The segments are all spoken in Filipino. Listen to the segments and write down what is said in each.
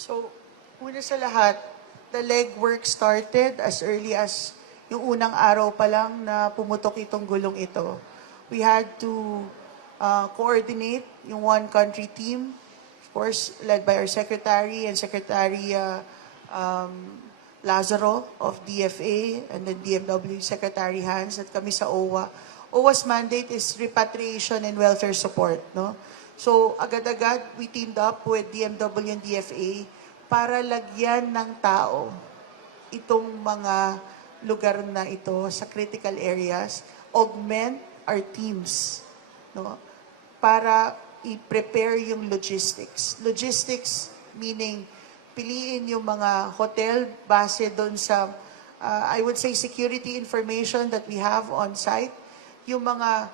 So, una sa lahat, the legwork started as early as yung unang araw pa lang na pumutok itong gulong ito. We had to coordinate yung one country team, of course, led by our Secretary and Secretary Lazaro of DFA and then DMW Secretary Hans at kami sa OWA. OWA's mandate is repatriation and welfare support, no? So, agad-agad, we teamed up with DMW and DFA para lagyan ng tao itong mga lugar na ito sa critical areas, augment our teams, no? Para i-prepare yung logistics. Logistics meaning piliin yung mga hotel base doon sa, I would say, security information that we have on site, yung mga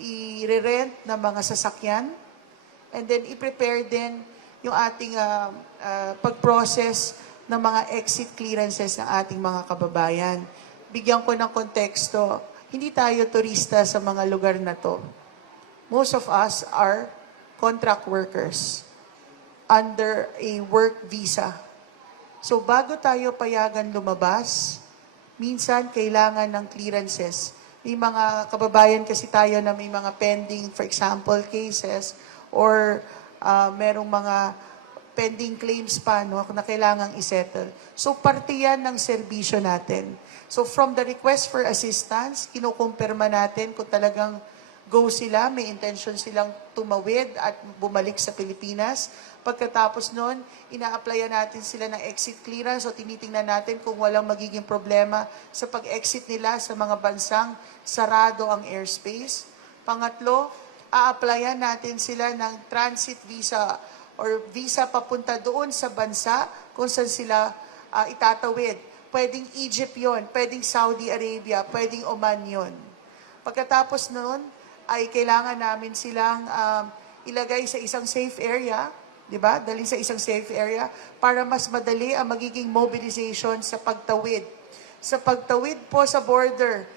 i-rent na mga sasakyan, and then i-prepare din yung ating pag-process ng mga exit clearances ng ating mga kababayan. Bigyan ko ng konteksto, hindi tayo turista sa mga lugar na to. Most of us are contract workers under a work visa. So bago tayo payagan lumabas, minsan kailangan ng clearances. May mga kababayan kasi tayo na may mga pending, for example, cases or merong mga pending claims pa no, na kailangang isettle. So parte yan ng serbisyo natin. So from the request for assistance, kinukumpirma natin kung talagang go sila, may intention silang tumawid at bumalik sa Pilipinas. Pagkatapos nun, ina-applyan natin sila ng exit clearance o tinitingnan natin kung walang magiging problema sa pag-exit nila sa mga bansang sarado ang airspace. Pangatlo, a-applyan natin sila ng transit visa or visa papunta doon sa bansa kung saan sila itatawid. Pwedeng Egypt yon, pwedeng Saudi Arabia, pwedeng Oman yon. Pagkatapos nun, ay kailangan namin silang ilagay sa isang safe area, di ba? Dalhin sa isang safe area para mas madali ang magiging mobilization sa pagtawid. Sa pagtawid po sa border,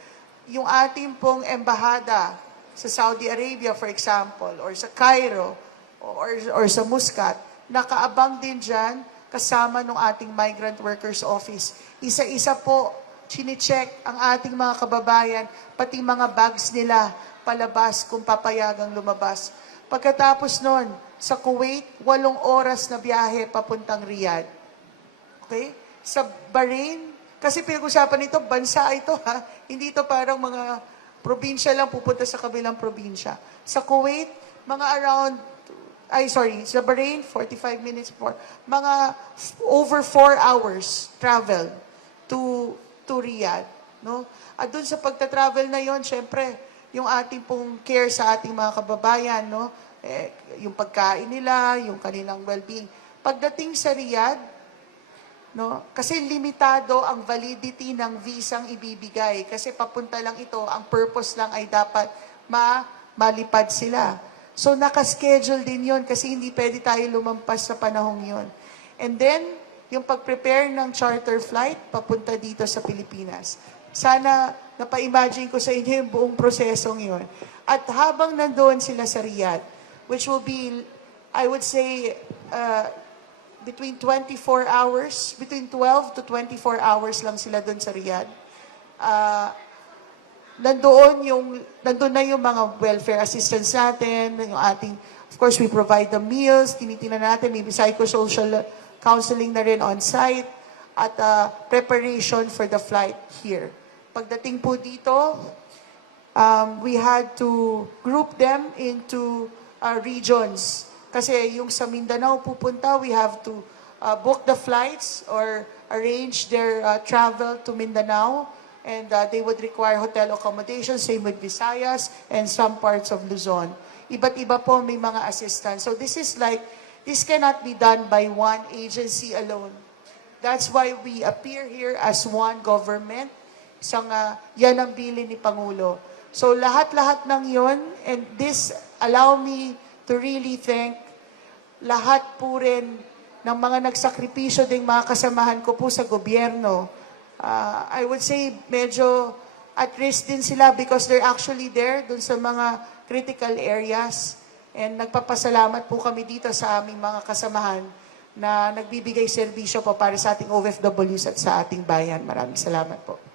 yung ating pong embahada sa Saudi Arabia, for example, or sa Cairo, or sa Muscat, nakaabang din dyan kasama ng ating Migrant Workers Office. Isa-isa po, chine-check ang ating mga kababayan, pati mga bags nila, palabas kung papayagang lumabas. Pagkatapos nun, sa Kuwait, 8 oras na biyahe papuntang Riyadh. Okay? Sa Bahrain, kasi pinag-usapan nito, bansa ito ha, hindi ito parang mga probinsya lang pupunta sa kabilang probinsya. Sa Kuwait, sa Bahrain, 45 minutes for, mga over 4 hours travel to Riyadh. No? At dun sa pagta-travel na yon, syempre, yung ating pong care sa ating mga kababayan, no? Yung pagkain nila, yung kanilang well-being. Pagdating sa Riyadh, no? Kasi limitado ang validity ng visang ibibigay. Kasi papunta lang ito, ang purpose lang ay dapat malipad sila. So nakaschedule din yon kasi hindi pwede tayo lumampas sa panahong yon. And then, yung pag-prepare ng charter flight papunta dito sa Pilipinas. Sana napa-imagine ko sa inyo yung buong prosesong yon. At habang nandoon sila sa Riyadh, which will be, I would say, between 12 to 24 hours lang sila doon sa Riyadh. Nandoon na yung mga welfare assistance natin, yung ating, of course, we provide the meals, tinitingnan natin, may psychosocial counseling na rin on site, at preparation for the flight here. Pagdating po dito, we had to group them into regions. Kasi yung sa Mindanao pupunta, we have to book the flights or arrange their travel to Mindanao. And they would require hotel accommodation, same with Visayas and some parts of Luzon. Iba't iba po may mga assistance. So this cannot be done by one agency alone. That's why we appear here as one government. Yan ang bilin ni Pangulo. So lahat-lahat ng yon, and this allow me to really thank lahat po rin ng mga nagsakripisyo ding mga kasamahan ko po sa gobyerno. I would say medyo at risk din sila because they're actually there dun sa mga critical areas. And nagpapasalamat po kami dito sa aming mga kasamahan na nagbibigay serbisyo po para sa ating OFWs at sa ating bayan. Maraming salamat po.